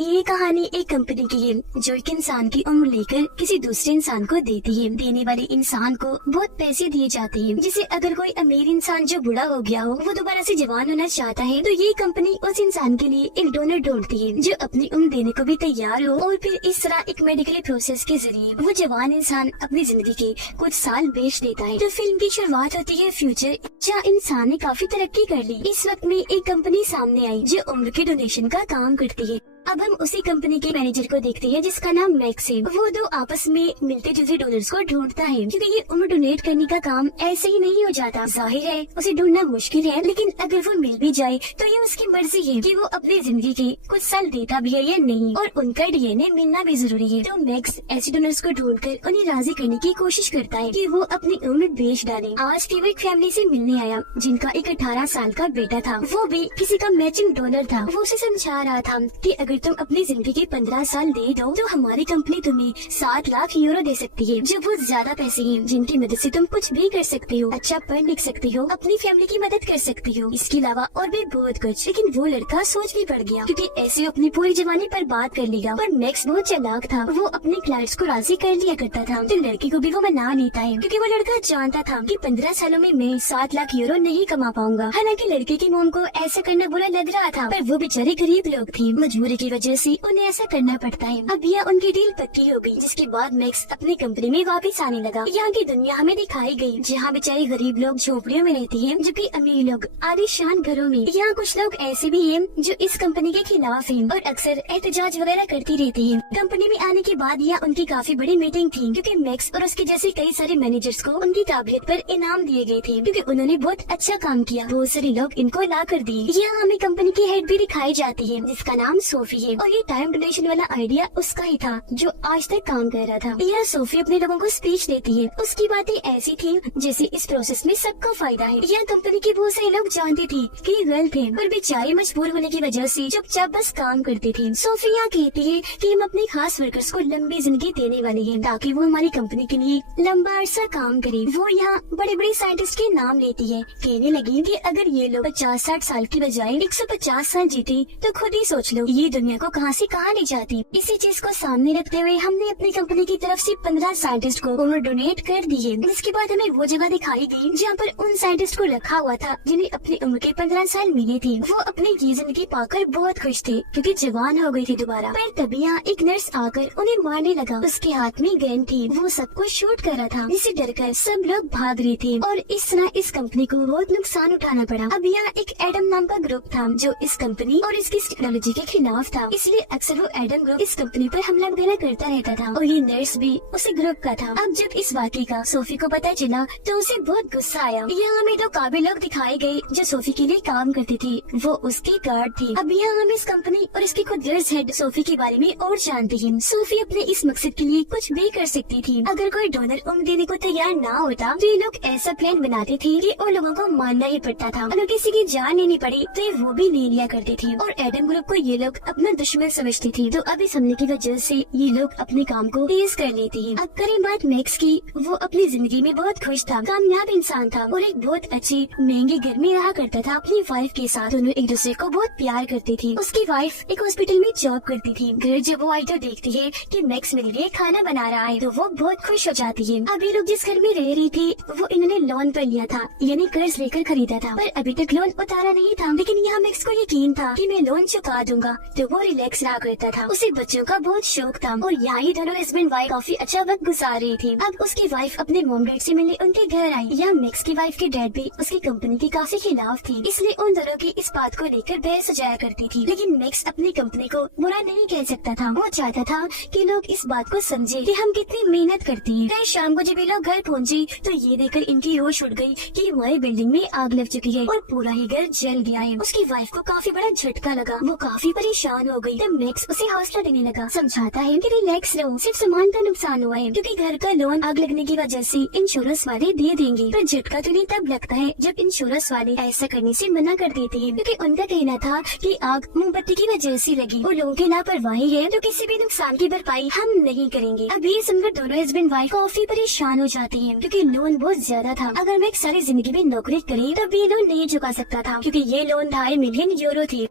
ये कहानी एक कंपनी की है जो एक इंसान की उम्र लेकर किसी दूसरे इंसान को देती है। देने वाले इंसान को बहुत पैसे दिए जाते हैं, जिसे अगर कोई अमीर इंसान जो बुढ़ा हो गया हो वो दोबारा से जवान होना चाहता है तो ये कंपनी उस इंसान के लिए एक डोनर ढूंढती है जो अपनी उम्र देने को भी तैयार हो, और फिर इस तरह एक मेडिकल प्रोसेस के जरिए वो जवान इंसान अपनी जिंदगी के कुछ साल बेच देता है। तो फिल्म की शुरुआत होती है फ्यूचर, जहाँ इंसान ने काफी तरक्की कर ली। इस वक्त में एक कंपनी सामने आई जो उम्र के डोनेशन का काम करती है। अब हम उसी कंपनी के मैनेजर को देखते हैं जिसका नाम मैक्स है। वो दो आपस में मिलते जुलते डोनर्स को ढूंढता है, क्योंकि ये उम्र डोनेट करने का काम ऐसे ही नहीं हो जाता। जाहिर है उसे ढूंढना मुश्किल है, लेकिन अगर वो मिल भी जाए तो ये उसकी मर्जी है कि वो अपनी जिंदगी के कुछ साल देता भी है या नहीं, और उनका डीएनए मिलना भी जरूरी है। तो मैक्स ऐसे डोनर्स को ढूंढकर उन्हें राजी करने की कोशिश करता है कि वो अपनी उम्र बेच डाले। आज भी वो एक फैमिली से मिलने आया जिनका एक 18 साल का बेटा था। वो भी किसी का मैचिंग डोनर था। वो उसे समझा रहा था कि अगर तुम अपनी जिंदगी के 15 साल दे दो तो हमारी कंपनी तुम्हें 7 लाख यूरो दे सकती है, जो बहुत ज्यादा पैसे हैं जिनकी मदद से तुम कुछ भी कर सकते हो, अच्छा पढ़ लिख सकते हो, अपनी फैमिली की मदद कर सकते हो, इसके अलावा और भी बहुत कुछ। लेकिन वो लड़का सोच भी पड़ गया, क्योंकि ऐसे अपनी पूरी जवानी पर बात कर लेगा। पर मैक्स बहुत चालाक था, वो अपने क्लाइंट्स को राजी कर लिया करता था, तो लड़की को भी वो मना लेता है, क्योंकि वो लड़का जानता था कि 15 सालों में मैं 7 लाख यूरो नहीं कमा पाऊंगा। हालांकि लड़के की मोम को ऐसा करना बुरा लग रहा था, पर वो बेचारे गरीब लोग थे, मजबूरी की वजह से उन्हें ऐसा करना पड़ता है। अब यह उनकी डील पक्की हो गई, जिसके बाद मैक्स अपनी कंपनी में वापस आने लगा। यहाँ की दुनिया हमें दिखाई गई, जहाँ बेचारे गरीब लोग झोपड़ियों में रहते हैं, जबकि अमीर लोग आलीशान घरों में। यहाँ कुछ लोग ऐसे भी हैं जो इस कंपनी के खिलाफ हैं और अक्सर एहतजाज वगैरह करती रहती हैं। कंपनी में आने के बाद यहाँ उनकी काफी बड़ी मीटिंग थी, क्योंकि मैक्स और उसके जैसे कई सारे मैनेजर्स को उनकी काबिलियत पर इनाम दिए गए थे, क्योंकि उन्होंने बहुत अच्छा काम किया। बहुत सारे लोग इनको ला कर दिए। यहाँ हमें कंपनी की हेड भी दिखाई जाती है, जिसका नाम सोफी है, और ये टाइम डोनेशन वाला आइडिया उसका ही था जो आज तक काम कर रहा था। यह सोफी अपने लोगों को स्पीच देती है। उसकी बातें ऐसी थी जैसे इस प्रोसेस में सबका फायदा है। यह कंपनी के बहुत सारे लोग जानते थे कि ये गलत है, पर बेचारे मजबूर होने की वजह से चुपचाप बस काम करते थे। सोफी यहाँ कहती है कि हम अपने खास वर्कर्स को लंबी जिंदगी देने वाले हैं, ताकि वो हमारी कंपनी के लिए लंबा अरसा काम करे। वो यहाँ बड़े बड़े साइंटिस्ट के नाम लेती है, कहने लगी कि अगर ये लोग 50-60 साल की बजाय 150 साल जीते तो खुद ही सोच लो ये दुनिया को कहां से कहां ले जाती। इसी चीज को सामने रखते हुए हमने अपनी कंपनी की तरफ से 15 साइंटिस्ट को उम्र डोनेट कर दी है। इसके बाद हमें वो जगह दिखाई गई जहाँ पर उन साइंटिस्ट को रखा हुआ था जिन्हें अपनी उम्र के 15 साल मिले थे। वो अपनी ये जिंदगी पाकर बहुत खुश थे, क्योंकि जवान हो गई थी दोबारा। पर तभी यहाँ एक नर्स आकर उन्हें मारने लगा। उसके हाथ में गन थी, वो सबको शूट कर रहा था, जिससे डरकर सब लोग भाग रहे थे, और इस तरह इस कंपनी को बहुत नुकसान उठाना पड़ा। अब यहाँ एक एडम नाम का ग्रुप था जो इस कंपनी और इसकी टेक्नोलॉजी के खिलाफ था, इसलिए अक्सर वो एडम ग्रुप इस कंपनी पर हमला वगैरह करता रहता था, और ये नर्स भी उसी ग्रुप का था। अब जब इस वाकये का सोफी को पता चला तो उसे बहुत गुस्सा आया। यहाँ हमें 2 काबिल लोग दिखाए गए जो सोफी के लिए काम करते थे, वो उसके गार्ड थे। अब यहाँ हम इस कंपनी और इसकी खुद गर्ल्स हेड सोफी के बारे में और जानते हैं। सोफी अपने इस मकसद के लिए कुछ भी कर सकती थी। अगर कोई डोनर उम्र देने को तैयार ना होता तो ये लोग ऐसा प्लान बनाते थे कि उन लोगों को मारना ही पड़ता था। अगर किसी की जान लेनी पड़ी तो ये वो भी ले लिया करते थे, और एडम ग्रुप को ये लोग अपना दुश्मन समझते थे। तो अब इस हमले की वजह से ये लोग अपने काम को तेज कर लेते हैं। अब करें बात मैक्स की। वो अपनी जिंदगी में बहुत खुश था, कामयाब इंसान था, और एक बहुत अच्छी महंगे घर में रहा करता था अपनी वाइफ के साथ। दोनों एक दूसरे को बहुत प्यार करते थे। उसकी वाइफ एक हॉस्पिटल में जॉब करती थी। घर जब वो आई तो देखती है कि मैक्स मेरे लिए खाना बना रहा है, तो वो बहुत खुश हो जाती है। अब ये लोग जिस घर में रह रही थी वो इन्होंने लोन पर लिया था, यानी कर्ज लेकर खरीदा था, पर अभी तक लोन उतारा नहीं था। लेकिन यहाँ मैक्स को यकीन था कि मैं लोन चुका दूंगा, तो वो रिलैक्स रहा करता था। उसे बच्चों का बहुत शौक था, और यहाँ ही दोनों हस्बैंड वाइफ काफी अच्छा वक्त गुजार रही थी। अब उसकी वाइफ अपने मॉम डैड से मिलने उनके घर आई। यहाँ मैक्स की वाइफ के डैड भी उसकी कंपनी के काफी खिलाफ थी, इसलिए उन दोनों की इस बात को लेकर बहस सजाया करती थी। लेकिन मैक्स अपनी कंपनी को बुरा नहीं कह सकता था। वो चाहता था कि लोग इस बात को समझे कि हम कितनी मेहनत करते हैं। कल शाम को जब ये लोग घर पहुँचे तो ये देखकर इनकी होश उड़ गई कि हमारी बिल्डिंग में आग लग चुकी है और पूरा ही घर जल गया है। उसकी वाइफ को काफी बड़ा झटका लगा, वो काफी परेशान हो गई। तब मैक्स उसे हौसला देने लगा, समझाता है कि रिलैक्स रहो, सिर्फ सामान का नुकसान हुआ है, क्योंकि घर का लोन आग लगने की वजह से इंश्योरेंस वाले दे देंगे। पर झटका तो नहीं तब लगता है जब इंश्योरेंस वाले ऐसा करने से मना कर देते हैं, क्योंकि उनका कहना था कि आग मोमबत्ती की वजह से लगी और लोगों की लापरवाही है, तो किसी भी नुकसान की भरपाई हम नहीं करेंगे। अब ये सुनकर दोनों हस्बैंड वाइफ काफी परेशान हो जाते हैं, क्योंकि लोन बहुत ज्यादा था। अगर मैक्स सारी जिंदगी में नौकरी करे तब ये लोन नहीं चुका सकता था, क्योंकि ये लोन 2.5 मिलियन यूरो थी।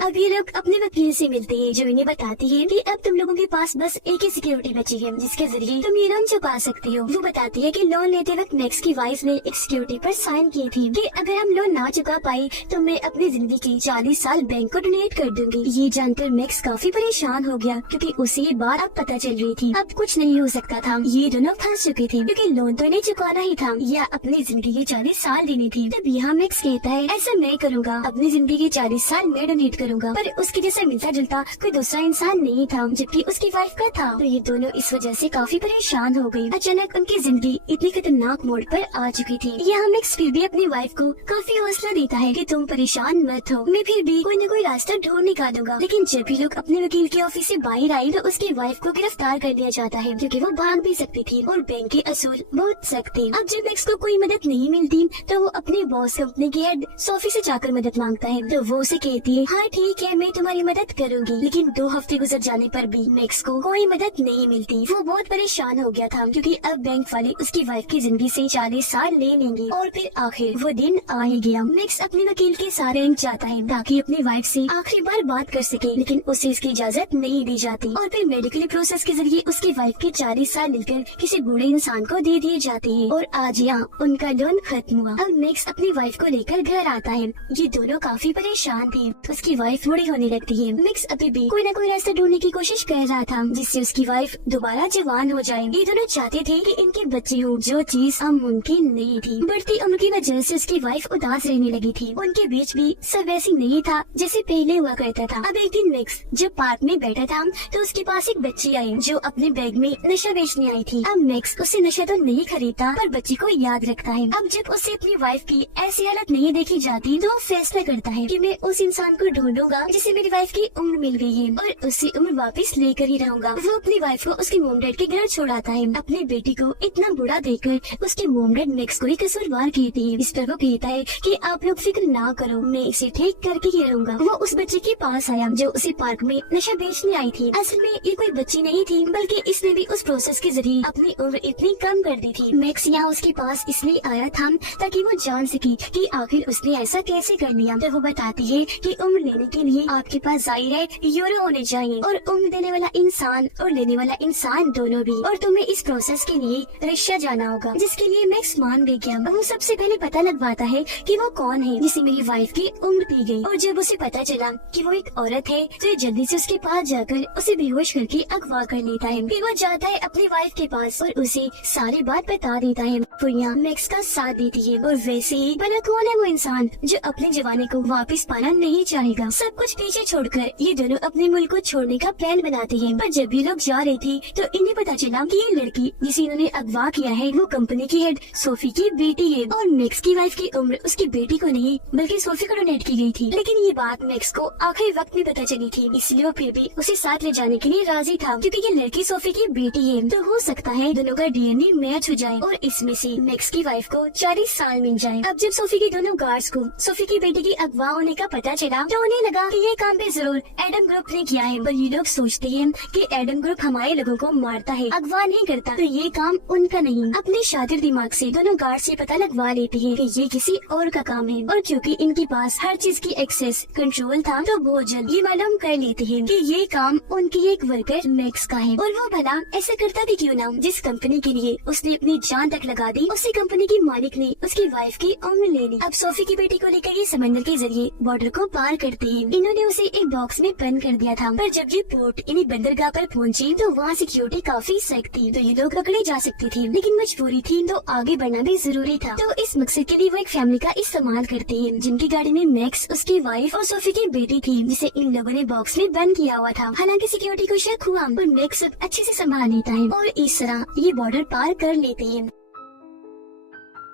अब ये लोग अपने वकील से मिलते हैं, जो इन्हें बताती है कि अब तुम लोगों के पास बस एक ही सिक्योरिटी बची है जिसके जरिए तुम ये लोन चुका सकती हो। वो बताती है कि लोन लेते वक्त मैक्स की वाइफ ने एक सिक्योरिटी पर साइन की थी कि अगर हम लोन ना चुका पाए तो मैं अपनी जिंदगी की 40 साल बैंक को डोनेट कर दूंगी। ये जानकर मैक्स काफी परेशान हो गया क्योंकि उसे ये बात अब पता चल रही थी अब कुछ नहीं हो सकता था। ये दोनों फंस चुके थे क्योंकि लोन तो नहीं चुकाना ही था या अपनी जिंदगी की 40 साल देनी थी। तब यहाँ मैक्स कहता है ऐसा मैं करूँगा, अपनी जिंदगी के 40 साल मैं डोनेट करूँगा। पर उसके जैसा मिलता जुलता कोई दूसरा इंसान नहीं था जबकि उसकी वाइफ का था। तो ये दोनों इस वजह से काफी परेशान हो गई। अचानक उनकी जिंदगी इतनी खतरनाक मोड़ पर आ चुकी थी। यहाँ मैक्स फिर भी अपनी वाइफ को काफी हौसला देता है कि तुम परेशान मत हो, मैं फिर भी कोई न कोई रास्ता ढूंढ निकालूंगा। लेकिन जब भी लोग अपने वकील के ऑफिस से बाहर आए तो उसकी वाइफ को गिरफ्तार कर लिया जाता है क्योंकि वो भाग भी सकती थी और बैंक के असूल बहुत सख्त थे। अब जब मैक्स को कोई मदद नहीं मिलती तो वो अपने बॉस कंपनी की हेड सोफी से जाकर मदद मांगता है। तो वो उसे कहती है हाँ ठीक है मैं तुम्हारी मदद करूंगी। लेकिन 2 हफ्ते गुजर जाने पर भी मैक्स को कोई मदद नहीं मिलती। वो बहुत परेशान हो गया था क्योंकि अब बैंक वाले उसकी वाइफ की जिंदगी से 40 साल ले लेंगे। और फिर आखिर वो दिन आ ही गया। मैक्स अपने वकील के सारे अंक चाहता है ताकि अपनी वाइफ से आखिरी बार बात कर सके, लेकिन उसे इसकी इजाजत नहीं दी जाती। और फिर मेडिकल प्रोसेस के जरिए उसकी वाइफ के 40 साल मिलकर किसी बूढ़े इंसान को दे दिए जाते हैं और आज यहाँ उनका लोन खत्म हुआ। अब मैक्स अपनी वाइफ को लेकर घर आता है। ये दोनों काफी परेशान थे। उसकी वाइफ बूढ़ी होने लगती है। मैक्स अभी भी कोई न कोई रास्ता ढूंढने की कोशिश कर रहा था जिससे उसकी वाइफ दोबारा जवान हो जाए। ये दोनों चाहते थे कि इनके बच्चे हो, जो चीज अब मुमकिन नहीं थी। बढ़ती उम्र की वजह से उसकी वाइफ उदास रहने लगी थी। उनके बीच भी सब वैसे नहीं था जैसे पहले हुआ करता था। अब एक दिन मैक्स जब पार्क में बैठा था तो उसके पास एक बच्ची आई जो अपने बैग में नशा बेचने आई थी। अब मैक्स उसे नशा तो नहीं खरीदता पर बच्ची को याद रखता है। अब जब उसे अपनी वाइफ की ऐसी हालत नहीं देखी जाती तो वो फैसला करता है कि मैं उस इंसान को ढूंढूंगा जिसे मेरी वाइफ की उम्र मिल गई है और उससे उम्र वापस लेकर ही रहूंगा। वो अपनी वाइफ को उसके मोम डैड के घर छोड़ाता है। अपनी बेटी को इतना बुरा देखकर उसके मोम डैड मैक्स को ही कसूरवार कहती है। इस पर वो कहता है कि आप लोग फिक्र ना करो, मैं इसे ठीक करके ही रहूंगा। वो उस बच्चे के पास आया जो उसे पार्क में नशा बेचने आई थी। असल में ये कोई बच्ची नहीं थी बल्कि इसने भी उस प्रोसेस के जरिए अपनी उम्र इतनी कम कर दी थी। मैक्स यहाँ उसके पास इसलिए आया था ताकि वो जान सके कि आखिर उसने ऐसा कैसे कर लिया। तो वो बताती है कि उम्र लेने के लिए आपके पास जाहिर है यूरो होने चाहिए और उम्र देने वाला इंसान और लेने वाला इंसान दोनों भी, और तुम्हें इस प्रोसेस के लिए रशिया जाना होगा जिसके लिए मैक्स मान भी गया। वो सबसे पहले पता लगवाता है कि वो कौन है जिसे मेरी वाइफ की उम्र दी गई। और जब उसे पता चला कि वो एक औरत है तो ये जल्दी से उसके पास जाकर उसे बेहोश करके अगवा कर लेता है। फिर वो जाता है अपनी वाइफ के पास और उसे सारी बात बता देता है। वो यहाँ मैक्स का साथ देती है। और वैसे ही भला कौन है वो इंसान जो अपने जवानी को वापस पाना नहीं चाहेगा। सब कुछ पीछे छोड़कर ये दोनों अपने मुल्क को छोड़ने का प्लान बनाते हैं। पर जब ये लोग जा रहे थे तो इन्हें पता चला कि ये लड़की जिसे इन्होंने अगवा किया है वो कंपनी की हेड सोफी की बेटी है और मैक्स की वाइफ की उम्र उसकी बेटी को नहीं बल्कि सोफी को डोनेट की गई थी। लेकिन ये बात मैक्स को आखिरी वक्त में पता चली थी, इसलिए वो फिर भी उसे साथ ले जाने के लिए राजी था क्योंकि ये लड़की सोफी की बेटी है। तो हो सकता है दोनों का डीएनए मैच हो जाए और इसमें से मैक्स की वाइफ को 40 साल मिल जाए। अब जब सोफी के दोनों गार्ड्स को सोफी की बेटी की अगवा होने का पता चला तो उन्हें लगा कि ये काम भी जरूर एडम ग्रुप ने किया है। पर ये लोग सोचते हैं कि एडम ग्रुप हमारे लोगों को मारता है, अगवा नहीं करता, तो ये काम उनका नहीं। अपने शातिर दिमाग से दोनों गार्ड से पता लगवा लेते हैं कि ये किसी और का काम है। और क्योंकि इनके पास हर चीज की एक्सेस कंट्रोल था तो बहुत जल्द ये मालूम कर लेते हैं कि ये काम उनकी एक वर्कर मैक्स का है। और वो भला ऐसा करता भी क्यों ना, जिस कंपनी के लिए उसने अपनी जान तक लगा दी उसी कंपनी की मालिक ने उसकी वाइफ की उम्र ले ली। अब सोफी की बेटी को लेकर ये समंदर के जरिए बॉर्डर को पार करते हैं। इन्होंने उसे एक बॉक्स में बंद कर दिया था, पर जब ये पोर्ट इन्हीं बंदरगाह पर पहुंची तो वहाँ सिक्योरिटी काफी सख्त थी, तो ये लोग पकड़े जा सकते थे। लेकिन मजबूरी थी तो आगे बढ़ना भी जरूरी था। तो इस मकसद के लिए वो एक फैमिली का इस्तेमाल करते हैं जिनकी गाड़ी में मैक्स, उसकी वाइफ और सोफी की बेटी थी जिसे इन लोगों ने बॉक्स में बंद किया हुआ था। हालांकि सिक्योरिटी को शक हुआ पर मैक्स अच्छे से संभाल लेता है और इस तरह ये बॉर्डर पार कर लेते हैं।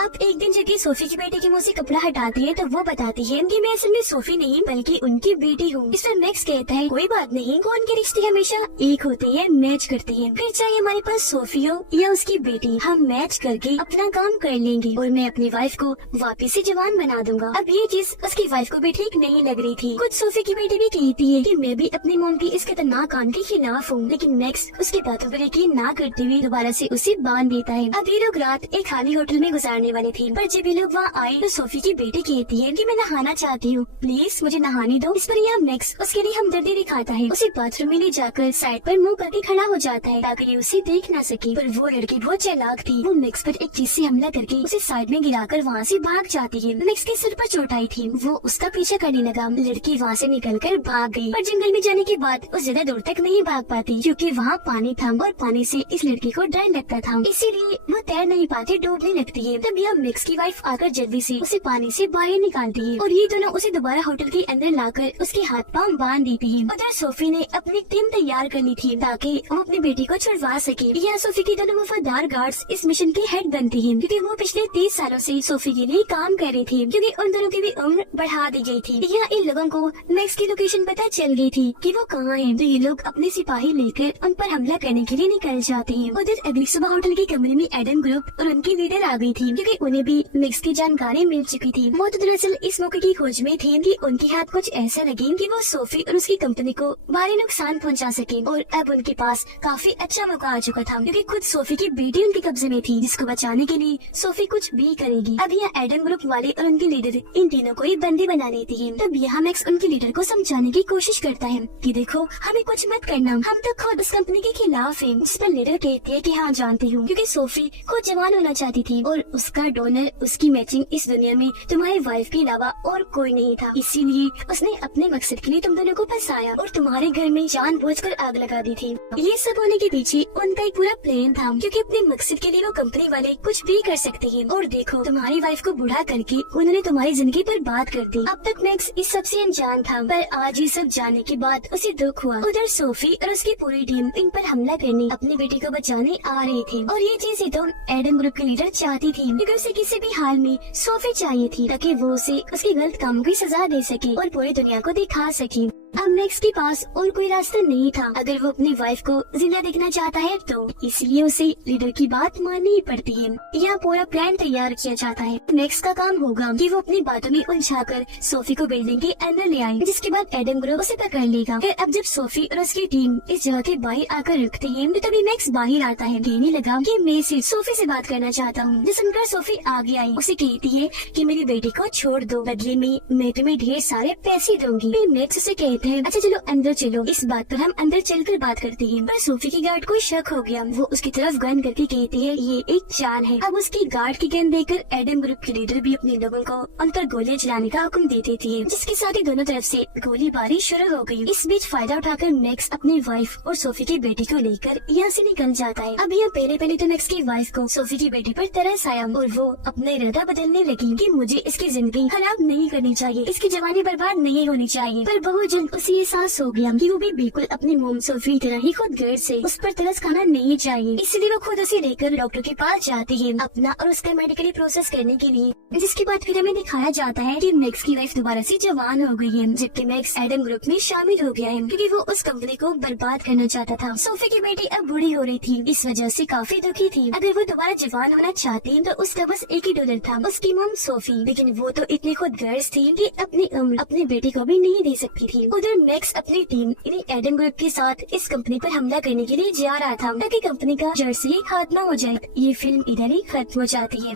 अब एक दिन जबकि सोफी की बेटी के मुंह से कपड़ा हटाती है तो वो बताती है कि मैं असल में सोफी नहीं बल्कि उनकी बेटी हूँ। इस पर मैक्स कहता है कोई बात नहीं, कौन के रिश्ते हमेशा एक होते हैं, मैच करते हैं। फिर चाहे हमारे पास सोफी हो या उसकी बेटी, हम मैच करके अपना काम कर लेंगे और मैं अपनी वाइफ को वापस से जवान बना दूंगा। अब ये चीज उसकी वाइफ को भी ठीक नहीं लग रही थी। कुछ सोफी की बेटी भी कहती है कि मैं भी अपनी मॉम की इस खतरनाक काम के खिलाफ हूँ, लेकिन मैक्स उसकी बातों पर यकीन ना करते हुए दोबारा से उसे बांध देता है। अब ये लोग रात एक खाली होटल में गुजारने जाने वाले थे, पर जब ये लोग वहाँ आए तो सोफी की बेटी कहती है कि मैं नहाना चाहती हूँ, प्लीज मुझे नहाने दो। इस पर यह मैक्स उसके लिए हमदर्दी दिखाता है, उसे बाथरूम में ले जाकर साइड पर मुंह करके खड़ा हो जाता है ताकि ये उसे देख ना सके। पर वो लड़की बहुत चालाक थी, वो मैक्स पर एक चीज से हमला करके उसे साइड में गिराकर वहाँ से भाग जाती है। मैक्स के सिर पर चोट आई थी, वो उसका पीछा करने लगा। लड़की वहाँ से निकलकर भाग गई, पर जंगल में जाने के बाद वो ज्यादा दूर तक नहीं भाग पाती क्योंकि वहाँ पानी था और पानी से इस लड़की को डर लगता था, इसीलिए वो तैर नहीं पाती, डूबने लगती है। तब यह मैक्स की वाइफ आकर जल्दी से उसे पानी से बाहर निकालती है और ये दोनों उसे दोबारा होटल के अंदर लाकर उसके हाथ पांव बांध देती है। उधर सोफी ने अपनी टीम तैयार कर ली थी ताकि वो अपनी बेटी को छुड़वा सके। यह सोफी की दोनों वफादार गार्ड्स इस मिशन के हेड बनती है क्योंकि वो पिछले 30 सालों से सोफी के लिए काम कर रही थी, क्योंकि उन दोनों की भी उम्र बढ़ा दी गई थी। यह इन लोगों को मैक्स की लोकेशन पता चल गई थी कि वो कहाँ है, तो ये लोग अपने सिपाही लेकर उन पर हमला करने के लिए निकल जाते हैं। उधर अगली सुबह होटल के कमरे में एडम ग्रुप और उनकी लीडर आ गई थी क्योंकि उन्हें भी मैक्स की जानकारी मिल चुकी थी। वो तो दरअसल इस मौके की खोज में थे कि उनके हाथ कुछ ऐसा लगे कि वो सोफी और उसकी कंपनी को भारी नुकसान पहुंचा सके, और अब उनके पास काफी अच्छा मौका आ चुका था क्योंकि खुद सोफी की बेटी उनके कब्जे में थी, जिसको बचाने के लिए सोफी कुछ भी करेगी। अब यह एडम ग्रुप वाले और उनके लीडर इन तीनों को ही बंदी बना लेती है। तब यहाँ मैक्स उनके लीडर को समझाने की कोशिश करता है कि देखो हमें कुछ मत करना, हम तो खुद उस कंपनी के खिलाफ हैं। जिस पर लीडर कहती है कि हाँ जानती हूँ, क्योंकि सोफी खुद जवान होना चाहती थी और उसका डोनर, उसकी मैचिंग इस दुनिया में तुम्हारी वाइफ के अलावा और कोई नहीं था, इसीलिए उसने अपने मकसद के लिए तुम दोनों को फंसाया और तुम्हारे घर में जानबूझकर आग लगा दी थी। ये सब होने के पीछे उनका एक पूरा प्लान था क्योंकि अपने मकसद के लिए वो कंपनी वाले कुछ भी कर सकते हैं। और देखो तुम्हारी वाइफ को बुढ़ा करके उन्होंने तुम्हारी जिंदगी पर बात कर दी। अब तक मैक्स इस सब से अनजान था, पर आज ये सब जानने के बाद उसे दुख हुआ। उधर सोफी और उसकी पूरी टीम इन पर हमला करने अपनी बेटी को बचाने आ रही थी, और ये चीज तो एडम ग्रुप के लीडर चाहती थी क्योंकि उसे किसी भी हाल में सोफी चाहिए थी ताकि वो उसे उसके गलत कामों की सजा दे सके और पूरी दुनिया को दिखा सके। अब मैक्स के पास और कोई रास्ता नहीं था अगर वो अपनी वाइफ को जिंदा देखना चाहता है तो, इसलिए उसे लीडर की बात माननी ही पड़ती है। यह पूरा प्लान तैयार किया जाता है। मैक्स का काम होगा कि वो अपनी बातों में उलझाकर सोफी को बिल्डिंग के अंदर ले आए, जिसके बाद एडम ग्रुप उसे पकड़ लेगा। फिर अब जब सोफी और उसकी टीम इस जगह के बाहर आकर रुकते हैं तो तभी मैक्स बाहर आता है, कहने लगा कि मैं सिर्फ सोफी से बात करना चाहता हूँ। जिस सुनकर सोफी आगे आई, उसे कहती है कि मेरी बेटी को छोड़ दो, बदले में मैं तुम्हें ढेर सारे पैसे दूंगी। फिर मैक्स उसे कहते हैं अच्छा चलो अंदर चलो, इस बात पर हम अंदर चलकर बात करते हैं। पर सोफी की गार्ड को शक हो गया, वो उसकी तरफ गन करके कहती है ये एक चाल है। अब उसकी गार्ड की गन देकर एडम ग्रुप के लीडर भी अपने लोगों को उन पर गोलियां चलाने का हुक्म दे देती है, जिसके साथ ही दोनों तरफ से गोलीबारी शुरू हो गई। इस बीच फायदा उठाकर मैक्स अपनी वाइफ और सोफी की बेटी को लेकर यहाँ से निकल जाता है। अब यह पहले तो मैक्स की वाइफ को सोफी की बेटी पर तरस आया और वो अपना इरादा बदलने लगी कि मुझे इसकी जिंदगी खराब नहीं करनी चाहिए, इसकी जवानी बर्बाद नहीं होनी चाहिए। पर बहुत जल्द उसे एहसास हो गया कि वो भी बिल्कुल अपनी मोम सोफी तरह ही खुद गर्ज से उस पर तरस खाना नहीं चाहिए, इसलिए वो खुद उसे लेकर डॉक्टर के पास जाती है अपना और उसका मेडिकली प्रोसेस करने के लिए। जिसके बाद फिर हमें दिखाया जाता है कि मैक्स की वाइफ दोबारा से जवान हो गई है, जबकि मैक्स एडम ग्रुप में शामिल हो गया है क्योंकि वो उस कंपनी को बर्बाद करना चाहता था। सोफी की बेटी अब बूढ़ी हो रही थी, इस वजह से काफी दुखी थी। अगर वो दोबारा जवान होना चाहती तो उसका बस एक ही डॉलर था, उसकी मोम सोफी, लेकिन वो तो इतनी खुद गर्ज थी कि अपनी उम्र अपनी बेटी को भी नहीं दे सकती थी। उधर मैक्स अपनी टीम एडम ग्रुप के साथ इस कंपनी पर हमला करने के लिए जा रहा था ताकि कंपनी का जड़ से ही खात्मा हो जाए। ये फिल्म इधर ही खत्म हो जाती है।